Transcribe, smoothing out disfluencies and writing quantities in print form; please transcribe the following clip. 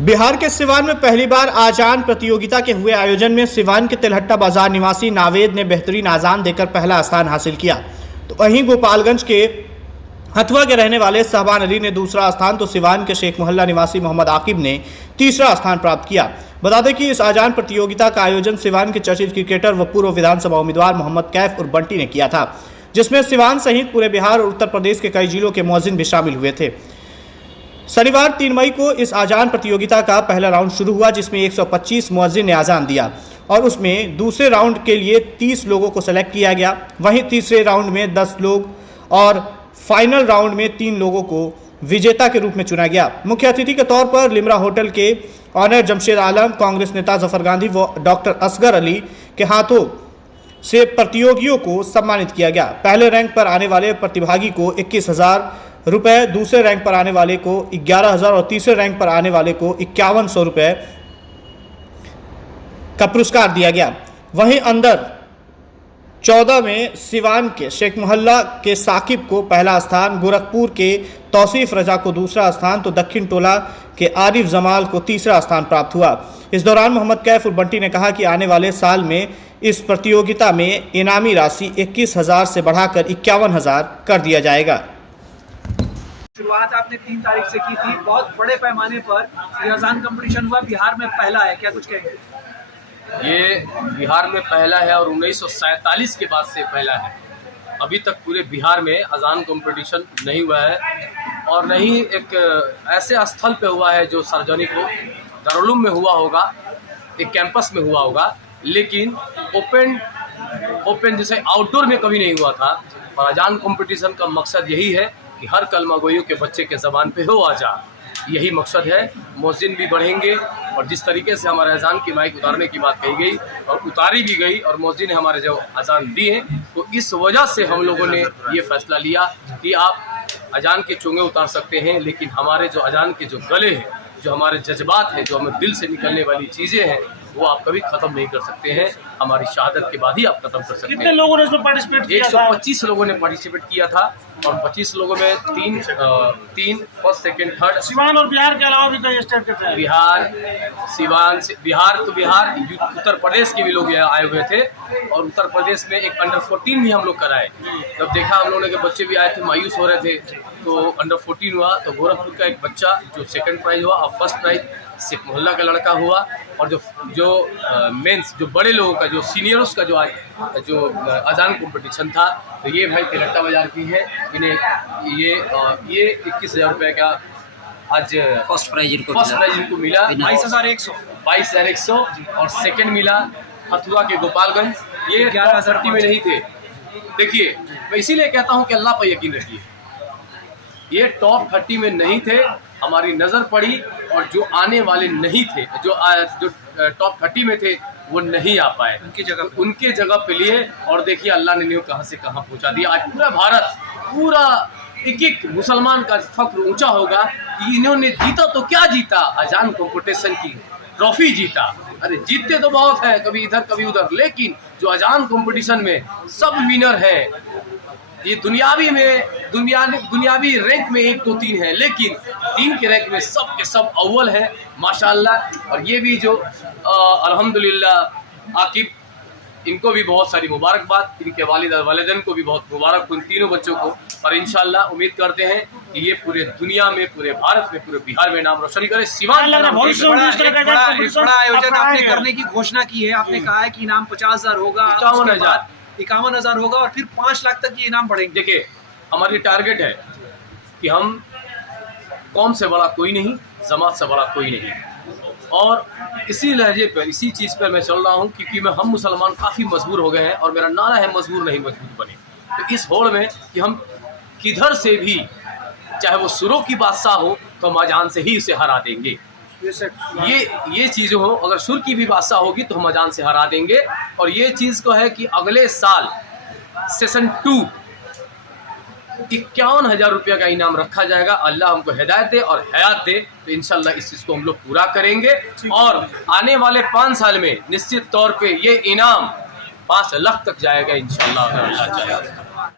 बिहार के सिवान में पहली बार आजान प्रतियोगिता के हुए आयोजन में सिवान के तिलहट्टा बाजार निवासी नावेद ने बेहतरीन आजान देकर पहला स्थान हासिल किया। तो वहीं गोपालगंज के हथुआ के रहने वाले सहबान अली ने दूसरा स्थान, तो सिवान के शेख मोहल्ला निवासी मोहम्मद आकिब ने तीसरा स्थान प्राप्त किया। बता दें कि इस आजान प्रतियोगिता का आयोजन सिवान के चर्चित क्रिकेटर व पूर्व विधानसभा उम्मीदवार मोहम्मद कैफ उर्फ बंटी ने किया था, जिसमें सिवान सहित पूरे बिहार और उत्तर प्रदेश के कई जिलों के मुअज्जिन भी शामिल हुए थे। शनिवार 3 मई को इस आजान प्रतियोगिता का पहला राउंड शुरू हुआ, जिसमें 125 मुअज्जिन ने आजान दिया और उसमें दूसरे राउंड के लिए 30 लोगों को सेलेक्ट किया गया। वहीं तीसरे राउंड में 10 लोग और फाइनल राउंड में 3 लोगों को विजेता के रूप में चुना गया। मुख्य अतिथि के तौर पर लिमरा होटल के ऑनर जमशेद आलम, कांग्रेस नेता जफर गांधी व डॉक्टर असगर अली के हाथों से प्रतियोगियों को सम्मानित किया गया। पहले रैंक पर आने वाले प्रतिभागी को 21,000 रुपए, दूसरे रैंक पर आने वाले को 11,000 और तीसरे रैंक पर आने वाले को 5100 रुपए का पुरस्कार दिया गया। वहीं अंदर 14 में सिवान के शेख मोहल्ला के साकिब को पहला स्थान, गोरखपुर के तौसीफ रजा को दूसरा स्थान, तो दक्षिण टोला के आरिफ जमाल को तीसरा स्थान प्राप्त हुआ। इस दौरान मोहम्मद कैफ उर्फ बंटी ने कहा कि आने वाले साल में इस प्रतियोगिता में इनामी राशि 21,000 से बढ़ाकर 51,000 कर दिया जाएगा। शुरुआत आपने 3 तारीख से की थी, बहुत बड़े पैमाने पर ये अजान कंपटीशन हुआ, बिहार में पहला है, क्या कुछ कहेंगे? ये बिहार में पहला है और 1947 के बाद से पहला है। अभी तक पूरे बिहार में अजान कंपटीशन नहीं हुआ है और न ही एक ऐसे स्थल पे हुआ है जो सार्वजनिक हो। दारुल उलूम में हुआ होगा, एक कैंपस में हुआ होगा, लेकिन ओपन जैसे आउटडोर में कभी नहीं हुआ था। और अजान कंपटीशन का मकसद यही है कि हर कलमा गोइयों के बच्चे के ज़बान पे हो आजा, यही मकसद है। मुअज्जिन भी बढ़ेंगे और जिस तरीके से हमारे अजान की माइक उतारने की बात कही गई और उतारी भी गई और मुअज्जिन ने हमारे जो अजान दिए, तो इस वजह से हम लोगों ने ये फैसला लिया कि आप अजान के चोंगे उतार सकते हैं, लेकिन हमारे जो अजान के जो गले हैं, जो हमारे जज्बात हैं, जो हमें दिल से निकलने वाली चीज़ें हैं, वो आप कभी ख़त्म नहीं कर सकते हैं। हमारी शहादत के बाद ही आप ख़त्म कर सकते हैं। कितने लोगों ने इसमें पार्टिसिपेट किया? 125 लोगों ने पार्टिसिपेट किया था और 25 लोगों में तीन फर्स्ट सेकंड थर्ड। सिवान और बिहार के अलावा भी कई स्टेट के थे। बिहार, सिवान से बिहार उत्तर प्रदेश के भी लोग यहाँ आए हुए थे और उत्तर प्रदेश में एक अंडर 14 भी हम लोग कराए। जब देखा हम लोगों ने कि बच्चे भी आए थे, मायूस हो रहे थे, तो अंडर 14 हुआ। तो गोरखपुर का एक बच्चा जो सेकंड प्राइज हुआ और फर्स्ट प्राइज शेख मोहल्ला का लड़का हुआ। और जो मेंस जो बड़े लोगों का, जो सीनियर्स का जो अजान कंपटीशन था, तो ये भाई तिलहट्टा बाजार की है। इन्हें ये 21,000 रुपये का आज फर्स्ट प्राइज इनको मिला। 22,100 और सेकंड मिला हथुआ के गोपालगंज। ये 11,030 में नहीं थे। देखिए, मैं इसीलिए कहता हूँ कि अल्लाह पर यकीन रखिए, ये टॉप 30 में नहीं थे। हमारी नज़र पड़ी और जो आने वाले नहीं थे, जो टॉप 30 में थे, वो नहीं आ पाए। उनके जगह पे लिए और देखिए अल्लाह ने इन्हें कहाँ से कहाँ पहुँचा दिया। आज पूरा भारत, पूरा एक मुसलमान का फख्र ऊंचा होगा कि इन्होंने जीता तो क्या जीता, अजान कंपटीशन की ट्रॉफी जीता। अरे जीतते तो बहुत है, कभी इधर कभी उधर, लेकिन जो अजान कंपटीशन में सब विनर है। ये दुनियावी रैंक में 1 2 3 है, लेकिन 3 के रैंक में सब के सब अव्वल है माशाल्लाह। और ये भी जो अल्हम्दुलिल्लाह आकिब, इनको भी बहुत सारी मुबारकबाद, इनके वालिदैन को भी बहुत मुबारक, उन तीनों बच्चों को। और इंशाल्लाह उम्मीद करते हैं कि ये पूरे दुनिया में, पूरे भारत में, पूरे बिहार में नाम रोशन करे। सिवान बड़ा आयोजन आपने करने की घोषणा की है। आपने कहा है कि इनाम 50,000 होगा, 51,000 होगा और फिर 5 लाख तक ये इनाम बढ़ेंगे। देखिए, हमारी टारगेट है कि हम कौम से बड़ा कोई नहीं, जमात से बड़ा कोई नहीं, और इसी लहजे पर, इसी चीज़ पर मैं चल रहा हूँ, क्योंकि हम मुसलमान काफ़ी मजबूर हो गए हैं और मेरा नारा है मजबूर नहीं मजबूत बने। तो इस होड़ में कि हम किधर से भी, चाहे वो सुरों की बादशाह हो, तो हम अजान से ही उसे हरा देंगे। ये चीज़ हो, अगर सुर की भी बादशाह होगी तो हम अजान से हरा देंगे। और ये चीज़ को है कि अगले साल सेशन 2 51,000 रुपये का इनाम रखा जाएगा। अल्लाह हमको हिदायत दे और हयात दे, तो इंशाल्लाह इस चीज़ को हम लोग पूरा करेंगे। और आने वाले 5 साल में निश्चित तौर पे ये इनाम 5 लाख तक जाएगा इंशाल्लाह।